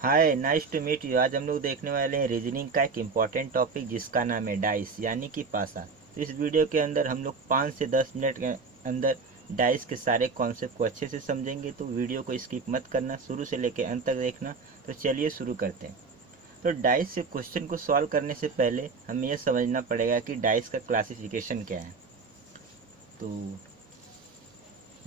Hi, nice to meet you. आज हम लोग देखने वाले हैं रीजनिंग का एक इम्पॉर्टेंट टॉपिक जिसका नाम है डाइस यानी कि पासा। तो इस वीडियो के अंदर हम लोग 5 से 10 मिनट के अंदर डाइस के सारे कॉन्सेप्ट को अच्छे से समझेंगे। तो वीडियो को स्किप मत करना, शुरू से लेकर अंत तक देखना। तो चलिए शुरू करते हैं। तो डाइस से क्वेश्चन को सॉल्व करने से पहले हमें यह समझना पड़ेगा कि डाइस का क्लासिफिकेशन क्या है। तो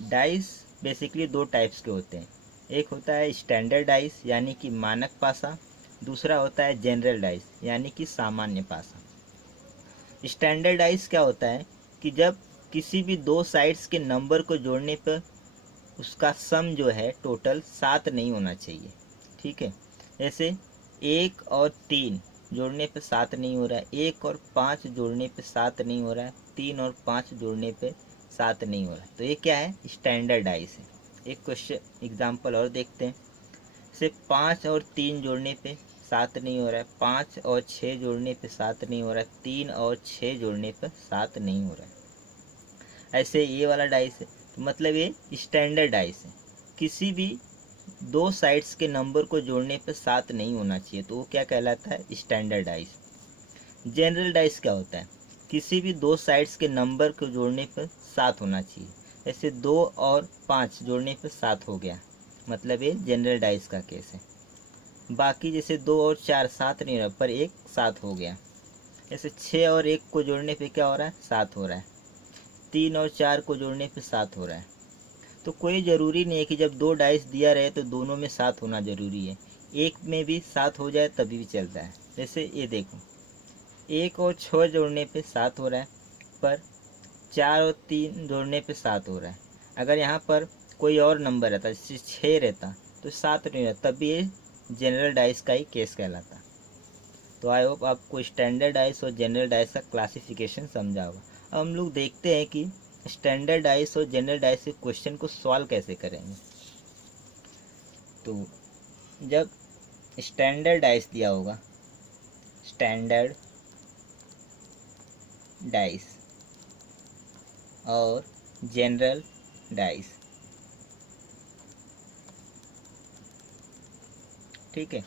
डाइस बेसिकली दो टाइप्स के होते हैं। एक होता है स्टैंडर्ड डाइस यानी कि मानक पासा, दूसरा होता है जनरल डाइस यानी कि सामान्य पासा। स्टैंडर्ड डाइस क्या होता है कि जब किसी भी दो साइड्स के नंबर को जोड़ने पर उसका सम जो है टोटल 7 नहीं होना चाहिए। ठीक है, जैसे 1 और 3 जोड़ने पे 7 नहीं हो रहा है, 1 और 5 जोड़ने पे 7 नहीं हो रहा है, 3 और 5 जोड़ने पे 7 नहीं हो रहा है। तो ये क्या है? स्टैंडर्ड डाइस है। एक क्वेश्चन एग्जांपल और देखते हैं। से 5 और 3 जोड़ने पे 7 नहीं हो रहा है, 5 और 6 जोड़ने पे 7 नहीं हो रहा है, 3 और 6 जोड़ने पे 7 नहीं हो रहा है। ऐसे ये वाला डाइस है, तो मतलब ये स्टैंडर्ड डाइस है। किसी भी दो साइड्स के नंबर को जोड़ने पे 7 नहीं होना चाहिए, तो वो क्या कहलाता है? Standard dice. जनरल डाइस क्या होता है? किसी भी दो साइड्स के नंबर को जोड़ने पर 7 होना चाहिए। जैसे 2 और 5 जोड़ने पर 7 हो गया, मतलब ये जनरल डाइस का केस है। बाकी जैसे 2 और 4 7 नहीं हो रहा, पर 1 7 हो गया। जैसे 6 और 1 को जोड़ने पे क्या हो रहा है? 7 हो रहा है। 3 और 4 को जोड़ने पे 7 हो रहा है। तो कोई ज़रूरी नहीं है कि जब दो डाइस दिया रहे तो दोनों में 7 होना ज़रूरी है। एक में भी 7 हो जाए तभी भी चलता है। जैसे ये देखो, 1 और 6 जोड़ने पे 7 हो रहा है, पर 4 और 3 जोड़ने पे 7 हो रहा है। अगर यहाँ पर कोई और नंबर रहता, जैसे 6 रहता, तो 7 नहीं रहता, तब भी ये जनरल डाइस का ही केस कहलाता। तो आई होप आपको स्टैंडर्ड डाइस और जनरल डाइस का क्लासिफिकेशन समझा होगा। अब हम लोग देखते हैं कि स्टैंडर्ड डाइस और जनरल डाइस के क्वेश्चन को सॉल्व कैसे करेंगे। तो जब स्टैंडर्ड डाइस दिया होगा, स्टैंडर्ड डाइस और जनरल डाइस, ठीक है।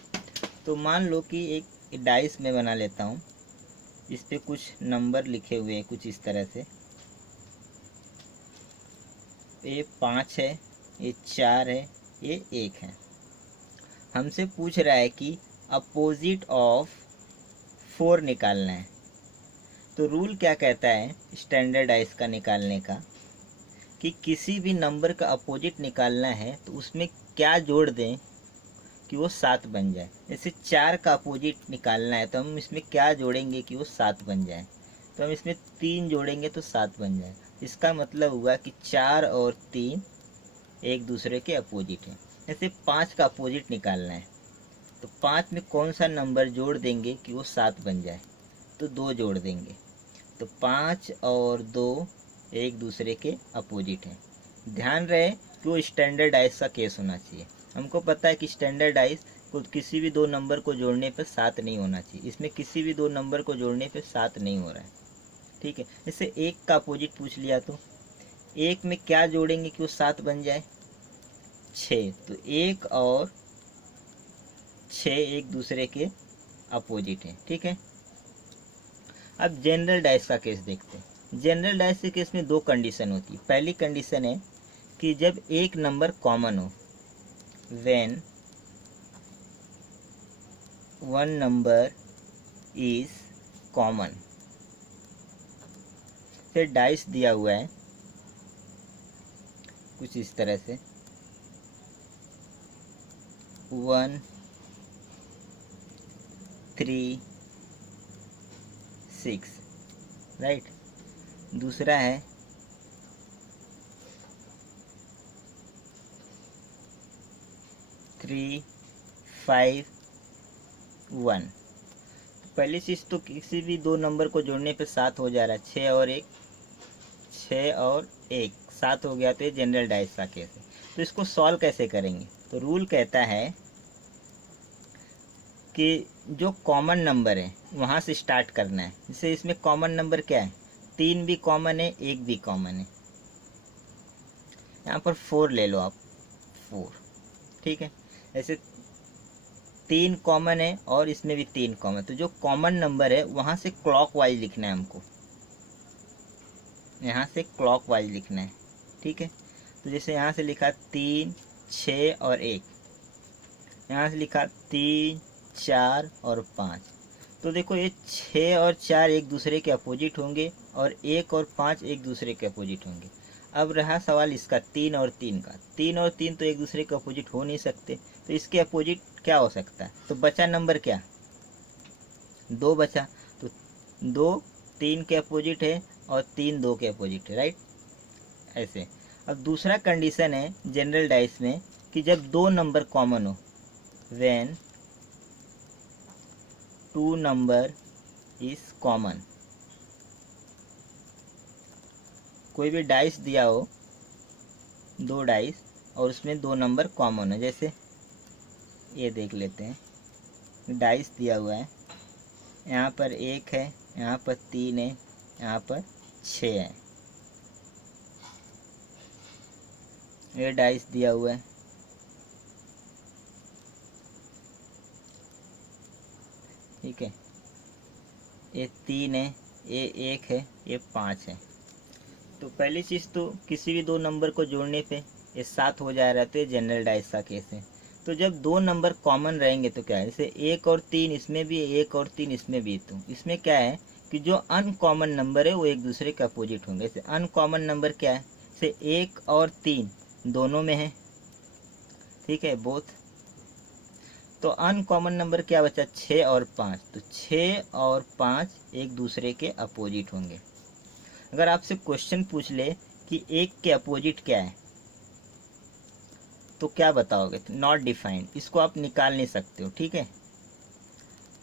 तो मान लो कि एक डाइस मैं बना लेता हूँ, इस पे कुछ नंबर लिखे हुए हैं कुछ इस तरह से। ये 5 है, ये 4 है, ये 1 है। हमसे पूछ रहा है कि अपोजिट ऑफ 4 निकालना है। तो रूल क्या कहता है स्टैंडर्ड डाइस का निकालने का, कि किसी भी नंबर का अपोजिट निकालना है तो उसमें क्या जोड़ दें कि वो 7 बन जाए। जैसे 4 का अपोजिट निकालना है तो हम इसमें क्या जोड़ेंगे कि वो 7 बन जाए। तो हम इसमें 3 जोड़ेंगे तो 7 बन जाए। इसका मतलब हुआ कि 4 और 3 एक दूसरे के अपोजिट हैं। जैसे 5 का अपोजिट निकालना है तो 5 में कौन सा नंबर जोड़ देंगे कि वो 7 बन जाए? तो 2 जोड़ देंगे। तो 5 और 2 एक दूसरे के अपोजिट हैं। ध्यान रहे कि वो स्टैंडर्ड डाइस का केस होना चाहिए। हमको पता है कि स्टैंडर्ड डाइस को किसी भी दो नंबर को जोड़ने पर 7 नहीं होना चाहिए। इसमें किसी भी दो नंबर को जोड़ने पर 7 नहीं हो रहा है, ठीक है। जैसे 1 का अपोजिट पूछ लिया तो 1 में क्या जोड़ेंगे कि वो 7 बन जाए? 6। तो 1 और 6 एक दूसरे के अपोजिट हैं, ठीक है। अब जनरल डाइस का केस देखते हैं। जनरल डाइस के केस में दो कंडीशन होती है। पहली कंडीशन है कि जब एक नंबर कॉमन हो, when one number is common. फिर डाइस दिया हुआ है कुछ इस तरह से 1 3 6, राइट। दूसरा है 3 5 1। पहली चीज़ तो किसी भी दो नंबर को जोड़ने पे 7 हो जा रहा है। 6 और 1 7 हो गया, तो ये जनरल डाइस का केस है। तो इसको सॉल्व कैसे करेंगे? तो रूल कहता है कि जो कॉमन नंबर है वहाँ से स्टार्ट करना है। जैसे इसमें कॉमन नंबर क्या है? 3 भी कॉमन है, 1 भी कॉमन है। यहाँ पर 4 ले लो आप, 4, ठीक है। ऐसे 3 कॉमन है और इसमें भी 3 कॉमन, तो जो कॉमन नंबर है वहाँ से क्लॉकवाइज लिखना है हमको, यहाँ से क्लॉकवाइज लिखना है। ठीक है, तो जैसे यहाँ से लिखा 3, 6 और 1, यहाँ से लिखा 3, 4 और 5। तो देखो ये 6 और 4 एक दूसरे के अपोजिट होंगे और 1 और 5 एक दूसरे के अपोजिट होंगे। अब रहा सवाल इसका 3 और 3 का। 3 और 3 तो एक दूसरे के अपोजिट हो नहीं सकते, तो इसके अपोजिट क्या हो सकता है? तो बचा नंबर क्या? 2 बचा। तो 2 3 के अपोजिट है और 3 2 के अपोजिट है, राइट? ऐसे। अब दूसरा कंडीशन है जनरल डाइस में कि जब 2 नंबर कॉमन हो, व्हेन 2 नंबर इज कॉमन। कोई भी डाइस दिया हो, 2 डाइस, और उसमें 2 नंबर कॉमन हो। जैसे ये देख लेते हैं, डाइस दिया हुआ है, यहाँ पर 1 है, यहाँ पर 3 है, यहाँ पर 6 है। ये डाइस दिया हुआ है, ठीक है, ये 3 है, ये 1 है, ये 5 है। तो पहली चीज़ तो किसी भी 2 नंबर को जोड़ने पे ये 7 हो जा रहा है, तो ये जनरल डाइस का केस है। तो जब 2 नंबर कॉमन रहेंगे तो क्या है, जैसे 1 और 3 इसमें भी है, 1 और 3 इसमें भी है, तो इसमें क्या है कि जो अनकॉमन नंबर है वो एक दूसरे के अपोजिट होंगे। जैसे अनकॉमन नंबर क्या है, जैसे 1 और 3 दोनों में है, ठीक है, बोथ। तो अनकॉमन नंबर क्या बचा, 6 और 5, तो 6 और 5 एक दूसरे के अपोजिट होंगे। अगर आपसे क्वेश्चन पूछ ले कि 1 के अपोजिट क्या है, तो क्या बताओगे? नॉट डिफाइंड, इसको आप निकाल नहीं सकते हो, ठीक है।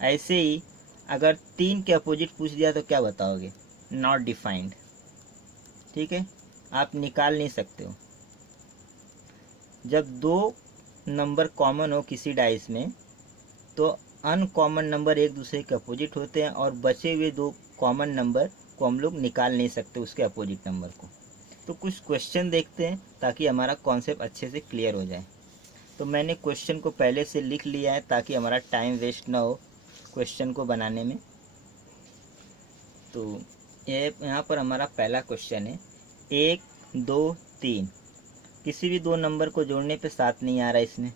ऐसे ही अगर 3 के अपोजिट पूछ दिया तो क्या बताओगे? नॉट डिफाइंड, ठीक है, आप निकाल नहीं सकते हो। जब 2 नंबर कॉमन हो किसी डाइस में, तो अनकॉमन नंबर एक दूसरे के अपोजिट होते हैं और बचे हुए 2 कॉमन नंबर को हम लोग निकाल नहीं सकते उसके अपोजिट नंबर को। तो कुछ क्वेश्चन देखते हैं ताकि हमारा कॉन्सेप्ट अच्छे से क्लियर हो जाए। तो मैंने क्वेश्चन को पहले से लिख लिया है ताकि हमारा टाइम वेस्ट ना हो क्वेश्चन को बनाने में। तो ये यहाँ पर हमारा पहला क्वेश्चन है, 1 2 3, किसी भी 2 नंबर को जोड़ने पे 7 नहीं आ रहा है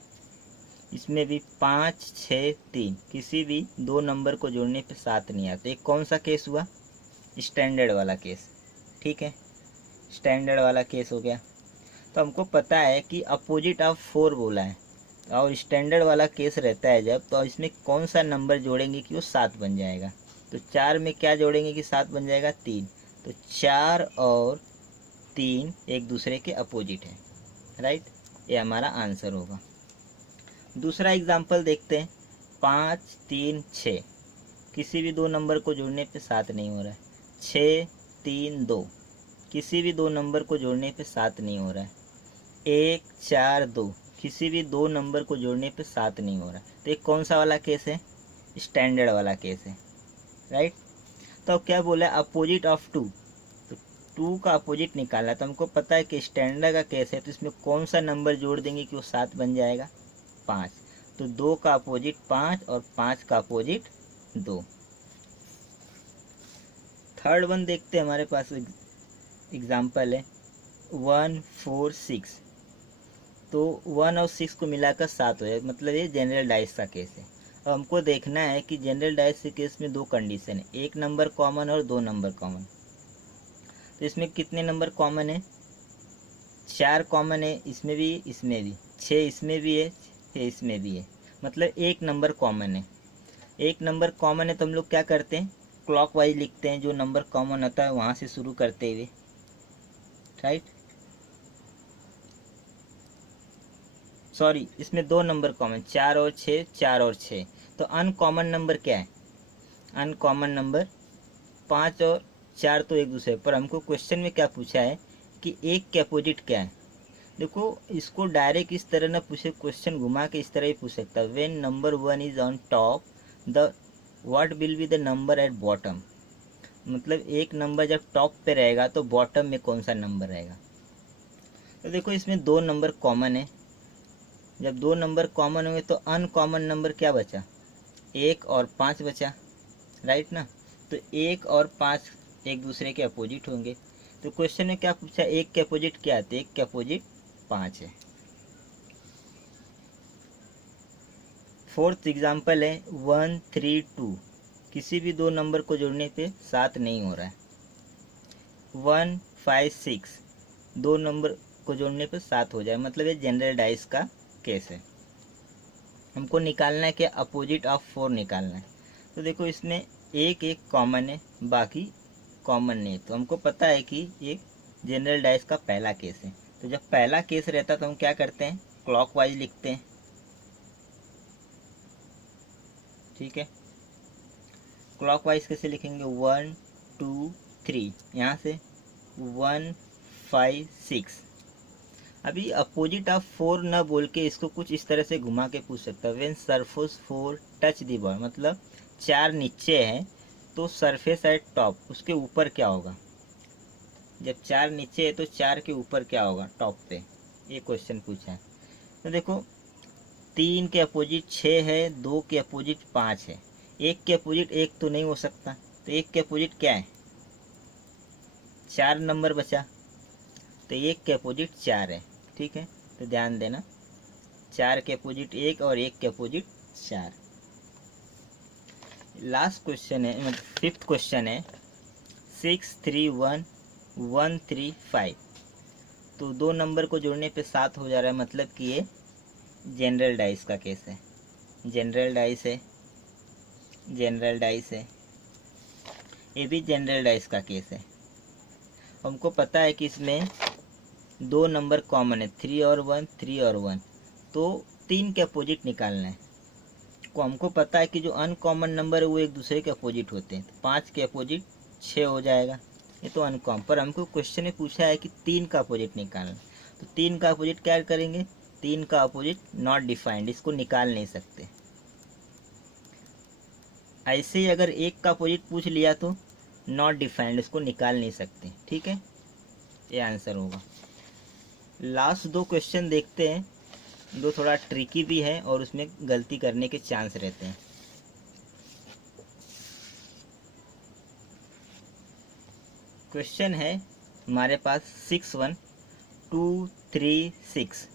इसमें भी 5 6 3, किसी भी 2 नंबर को जोड़ने पे 7 नहीं आता। एक कौन सा केस हुआ? स्टैंडर्ड वाला केस, ठीक है, स्टैंडर्ड वाला केस हो गया। तो हमको पता है कि अपोजिट ऑफ 4 बोला है और स्टैंडर्ड वाला केस रहता है जब, तो इसमें कौन सा नंबर जोड़ेंगे कि वो 7 बन जाएगा। तो 4 में क्या जोड़ेंगे कि 7 बन जाएगा? 3। तो 4 और 3 एक दूसरे के अपोजिट है, राइट, ये हमारा आंसर होगा। दूसरा एग्जाम्पल देखते हैं, 5 3 6, किसी भी 2 नंबर को जोड़ने पे 7 नहीं हो रहा है। 6 3 2, किसी भी 2 नंबर को जोड़ने पे 7 नहीं हो रहा है। 1 4 2, किसी भी 2 नंबर को जोड़ने पे 7 नहीं हो रहा। तो एक कौन सा वाला केस है? स्टैंडर्ड वाला केस है, राइट। तो अब क्या बोला है? अपोजिट ऑफ 2, तो 2 का अपोजिट निकालना। तो हमको पता है कि स्टैंडर्ड का केस है, तो इसमें कौन सा नंबर जोड़ देंगे कि वो 7 बन जाएगा? 5। तो 2 का अपोजिट 5 और 5 का अपोजिट 2। थर्ड वन देखते हैं, हमारे पास एग्जाम्पल है 1 4 6, तो 1 और 6 को मिलाकर 7 हो जाए, मतलब ये जनरल डाइस का केस है। अब हमको देखना है कि जनरल डाइस के केस में 2 कंडीशन है, 1 नंबर कॉमन और 2 नंबर कॉमन। तो इसमें कितने नंबर कॉमन है? 4 कॉमन है, इसमें भी 6 इसमें भी है, 6 इसमें भी है, मतलब 1 नंबर कॉमन है। 1 नंबर कॉमन है तो हम लोग क्या करते हैं? क्लॉकवाइज लिखते हैं, जो नंबर कॉमन होता है वहाँ से शुरू करते हुए, राइट। सॉरी, इसमें 2 नंबर कॉमन, 4 और 6, 4 और 6। तो अनकॉमन नंबर क्या है? अनकॉमन नंबर 5 और 4 तो एक दूसरे पर। हमको क्वेश्चन में क्या पूछा है कि 1 के अपोजिट क्या है। देखो, इसको डायरेक्ट इस तरह ना पूछे, क्वेश्चन घुमा के इस तरह ही पूछ सकता है। When number 1 is on top, the what will be the number at bottom. मतलब एक नंबर जब टॉप पे रहेगा तो बॉटम में कौन सा नंबर रहेगा। तो देखो, इसमें 2 नंबर कॉमन है, जब 2 नंबर कॉमन हुए तो अनकॉमन नंबर क्या बचा, 1 और 5 बचा, राइट ना। तो 1 और 5 एक दूसरे के अपोजिट होंगे। तो क्वेश्चन में क्या पूछा, 1 के अपोजिट क्या है, तो 1 के अपोजिट 5 है। फोर्थ एग्जाम्पल है 1 3 2। किसी भी 2 नंबर को जोड़ने पे 7 नहीं हो रहा है। 1 5 6, 2 नंबर को जोड़ने पे 7 हो जाए, मतलब ये जनरल डाइस का केस है। हमको निकालना है कि अपोजिट ऑफ 4 निकालना है। तो देखो इसमें एक एक कॉमन है, बाकी कॉमन नहीं है। तो हमको पता है कि ये जनरल डाइस का पहला केस है। तो जब पहला केस रहता है तो हम क्या करते हैं, क्लॉकवाइज लिखते हैं, ठीक है। क्लॉकवाइज कैसे लिखेंगे, 1 2 3, यहाँ से 1 5 6। अभी अपोजिट ऑफ 4 न बोल के इसको कुछ इस तरह से घुमा के पूछ सकता है, when surface 4 touch the ball, मतलब 4 नीचे है तो सरफेस एट टॉप, उसके ऊपर क्या होगा। जब 4 नीचे है तो 4 के ऊपर क्या होगा, टॉप पे। ये क्वेश्चन पूछा है। तो देखो 3 के अपोजिट 6 है, 2 के अपोजिट 5 है, 1 के अपोजिट 1 तो नहीं हो सकता। तो 1 के अपोजिट क्या है, 4 नंबर बचा, तो 1 के अपोजिट 4 है, ठीक है। तो ध्यान देना, 4 के अपोजिट 1 और 1 के अपोजिट 4। लास्ट क्वेश्चन है, मतलब फिफ्थ क्वेश्चन है 6 3 1 1 3 5। तो 2 नंबर को जोड़ने पे 7 हो जा रहा है, मतलब कि ये जनरल डाइस का केस है। जनरल डाइस है, जनरल डाइस है, ये भी जनरल डाइस का केस है। हमको पता है कि इसमें 2 नंबर कॉमन है, 3 और 1, 3 और 1, तो 3 के अपोजिट निकालना है। को हमको पता है कि जो अनकॉमन नंबर है वो एक दूसरे के अपोजिट होते हैं। तो 5 के अपोजिट 6 हो जाएगा, ये तो अनकॉमन। पर हमको क्वेश्चन में पूछा है कि 3 का अपोजिट निकालना, तो 3 का अपोजिट क्या करेंगे, 3 का अपोजिट नॉट डिफाइंड, इसको निकाल नहीं सकते। ऐसे ही अगर 1 का अपोजिट पूछ लिया तो नॉट डिफाइंड, इसको निकाल नहीं सकते, ठीक है। ये आंसर होगा। लास्ट 2 क्वेश्चन देखते हैं, जो थोड़ा ट्रिकी भी है और उसमें गलती करने के चांस रहते हैं। क्वेश्चन है हमारे पास 6 1 2 3 6।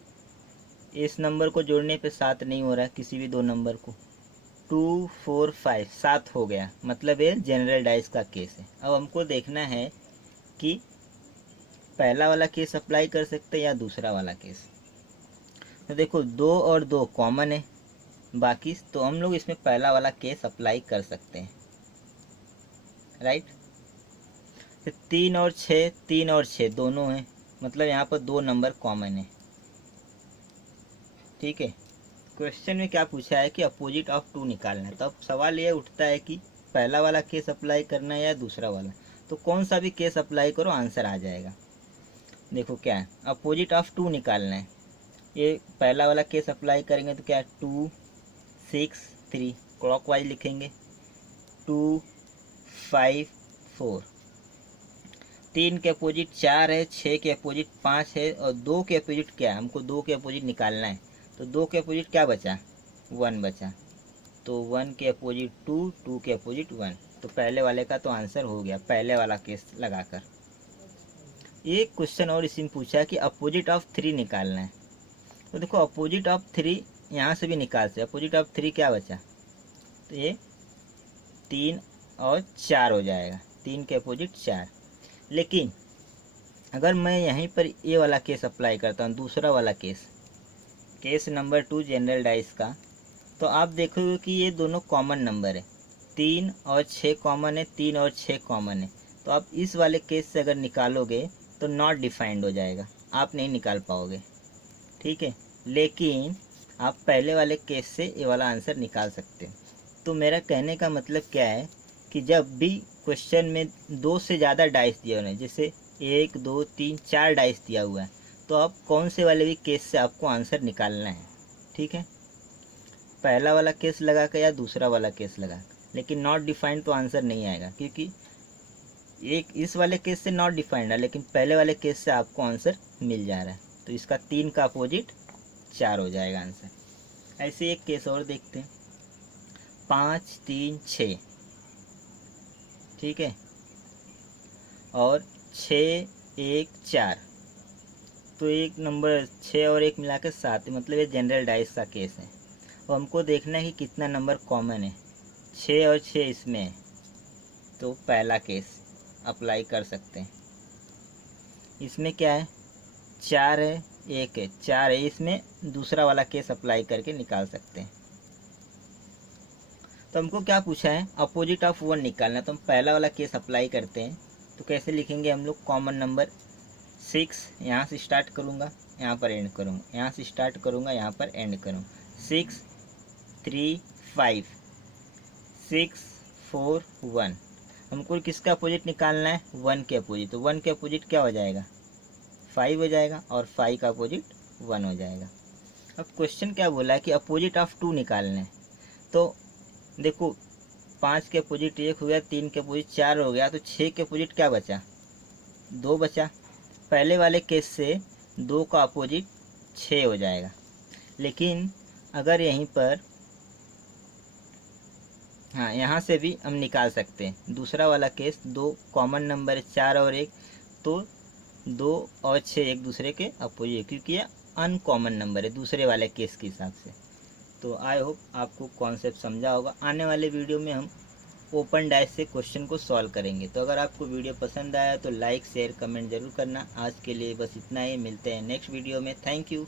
इस नंबर को जोड़ने पे 7 नहीं हो रहा है, किसी भी 2 नंबर को। 2 4 5, 7 हो गया, मतलब ये जनरल डाइस का केस है। अब हमको देखना है कि पहला वाला केस अप्लाई कर सकते हैं या दूसरा वाला केस। तो देखो 2 और 2 कॉमन है, बाकी तो हम लोग इसमें पहला वाला केस अप्लाई कर सकते हैं, राइट। तो 3 और 6, 3 और 6 दोनों हैं, मतलब यहाँ पर 2 नंबर कॉमन है, ठीक है। क्वेश्चन में क्या पूछा है कि अपोजिट ऑफ 2 निकालना है। तो अब सवाल ये उठता है कि पहला वाला केस अप्लाई करना है या दूसरा वाला। तो कौन सा भी केस अप्लाई करो आंसर आ जाएगा। देखो क्या है, अपोजिट ऑफ 2 निकालना है। ये पहला वाला केस अप्लाई करेंगे तो क्या है, 2 6 3, क्लॉकवाइज लिखेंगे, 2 5 4। 3 के अपोजिट 4 है, 6 के अपोजिट 5 है, और 2 के अपोजिट क्या है, हमको 2 के अपोजिट निकालना है। तो 2 के अपोजिट क्या बचा, 1 बचा। तो 1 के अपोजिट 2, 2 के अपोजिट 1। तो पहले वाले का तो आंसर हो गया, पहले वाला केस लगाकर। एक क्वेश्चन और इसी में पूछा है कि अपोजिट ऑफ 3 निकालना है। तो देखो अपोजिट ऑफ 3 यहाँ से भी निकाल सकते। अपोजिट ऑफ 3 क्या बचा, तो ये 3 और 4 हो जाएगा, 3 के अपोजिट 4। लेकिन अगर मैं यहीं पर ये वाला केस अप्लाई करता हूँ, दूसरा वाला केस नंबर 2 जनरल डाइस का, तो आप देखोगे कि ये दोनों कॉमन नंबर है, 3 और 6 कॉमन है, 3 और 6 कॉमन है। तो आप इस वाले केस से अगर निकालोगे तो नॉट डिफाइंड हो जाएगा, आप नहीं निकाल पाओगे, ठीक है। लेकिन आप पहले वाले केस से ये वाला आंसर निकाल सकते हो। तो मेरा कहने का मतलब क्या है कि जब भी क्वेश्चन में 2 से ज़्यादा डाइस दिया हुआ है, जैसे 1 2 3 4 डाइस दिया हुआ है, तो आप कौन से वाले भी केस से आपको आंसर निकालना है, ठीक है। पहला वाला केस लगा कर या दूसरा वाला केस लगा कर। लेकिन नॉट डिफाइंड तो आंसर नहीं आएगा, क्योंकि एक इस वाले केस से नॉट डिफाइंड है, लेकिन पहले वाले केस से आपको आंसर मिल जा रहा है। तो इसका 3 का अपोजिट 4 हो जाएगा आंसर। ऐसे एक केस और देखते हैं, 5 3 6, ठीक है, और 6 1 4, तो एक नंबर 6 और 1 मिला के 7, मतलब ये जनरल डाइस का केस है। और हमको देखना है कि कितना नंबर कॉमन है, 6 और 6 इसमें है, तो पहला केस अप्लाई कर सकते हैं। इसमें क्या है, 4 है 1 है, 4 है, इसमें दूसरा वाला केस अप्लाई करके निकाल सकते हैं। तो हमको क्या पूछा है, अपोजिट ऑफ 1 निकालना, तो हम पहला वाला केस अप्लाई करते हैं। तो कैसे लिखेंगे हम लोग, कॉमन नंबर 6, यहाँ से स्टार्ट करूँगा यहाँ पर एंड करूँगा, यहाँ से स्टार्ट करूँगा यहाँ पर एंड करूँगा, 6 3 5 6 4 1। हमको किसका अपोजिट निकालना है, 1 के अपोजिट, तो 1 के अपोजिट क्या हो जाएगा, 5 हो जाएगा, और 5 का अपोजिट 1 हो जाएगा। अब क्वेश्चन क्या बोला है कि अपोजिट ऑफ 2 निकालना है। तो देखो 5 के अपोजिट 1 हो गया, 3 के अपोजिट 4 हो गया, तो 6 के अपोजिट क्या बचा, 2 बचा। पहले वाले केस से 2 का अपोजिट 6 हो जाएगा। लेकिन अगर यहीं पर, हाँ, यहाँ से भी हम निकाल सकते हैं दूसरा वाला केस, 2 कॉमन नंबर है 4 और 1, तो 2 और 6 एक दूसरे के अपोजिट, क्योंकि यह अनकॉमन नंबर है दूसरे वाले केस के हिसाब से। तो आई होप आपको कॉन्सेप्ट समझा होगा। आने वाले वीडियो में हम ओपन डाइस से क्वेश्चन को सॉल्व करेंगे। तो अगर आपको वीडियो पसंद आया तो लाइक शेयर कमेंट जरूर करना। आज के लिए बस इतना ही, मिलते हैं नेक्स्ट वीडियो में। Thank you.